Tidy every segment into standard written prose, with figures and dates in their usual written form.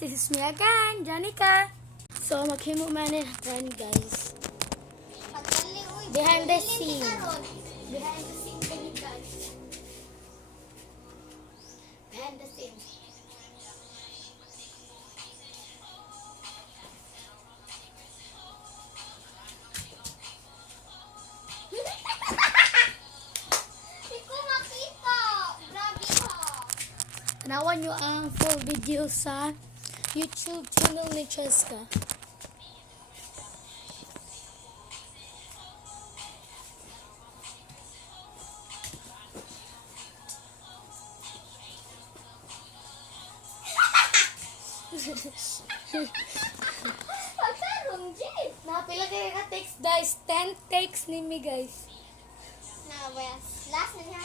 guys, this is me again, Janica. So maghimo man ni trend guys. Behind the scene. Behind the scene kami guys. Behind the scene. Tanawan nyo ang full video sa YouTube channel ni Cheska. Pagtarong, Jay! Napila kayo ka-takes guys. 10 takes ni me guys. Last na niya.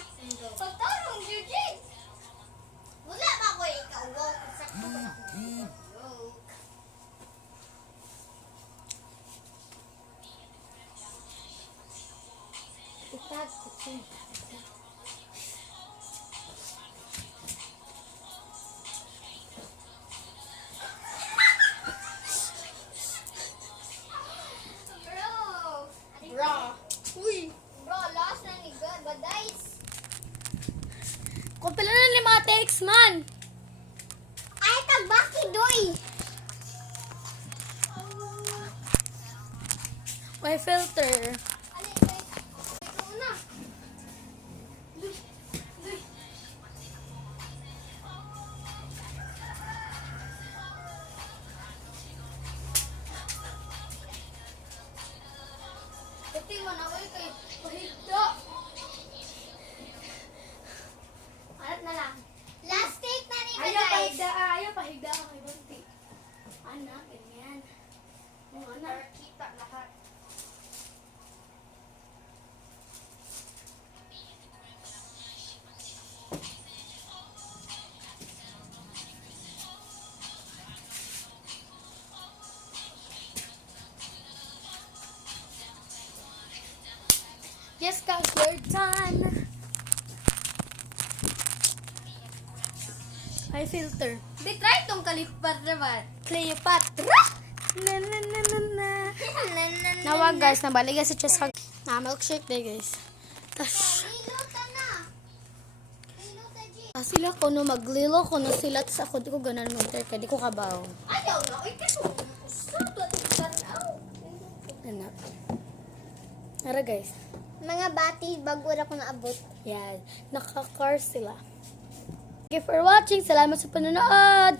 Pagtarong, Jay! Wala ba ko ikaw? Sakto ba ako? Itag ko siya. Bro! Uy! Bro, last na ni God. Badays! Kung pila na 5 takes man. Ay, tagbaki, doy! May filter. Ito na. Pati manaway kay pahigda. Alat na lang. Last take na ni Ayaw guys. pahigda, ayaw pahigda ka kay Bunti. Anak, ganyan. Mga anak. Kita lahat. Yes, guys, we're done. Ay, filter. Di try itong Cleopatra. Cleopatra! Na na na na na. Nawag guys, nabalik guys sa chest hug. Na milkshake day guys. Tas, Niluta na. Niluta, G. sila ko no maglilo ko no sila tas ako di ko ganan mag-ter kaya di ko kabaw. Ayaw na. Uy, kaso. Sakto at tanaw. Anak. Tara guys. Mga bati, bago na ko naabot. Yan. Naka-car sila. Thank you for watching. Salamat sa panonood.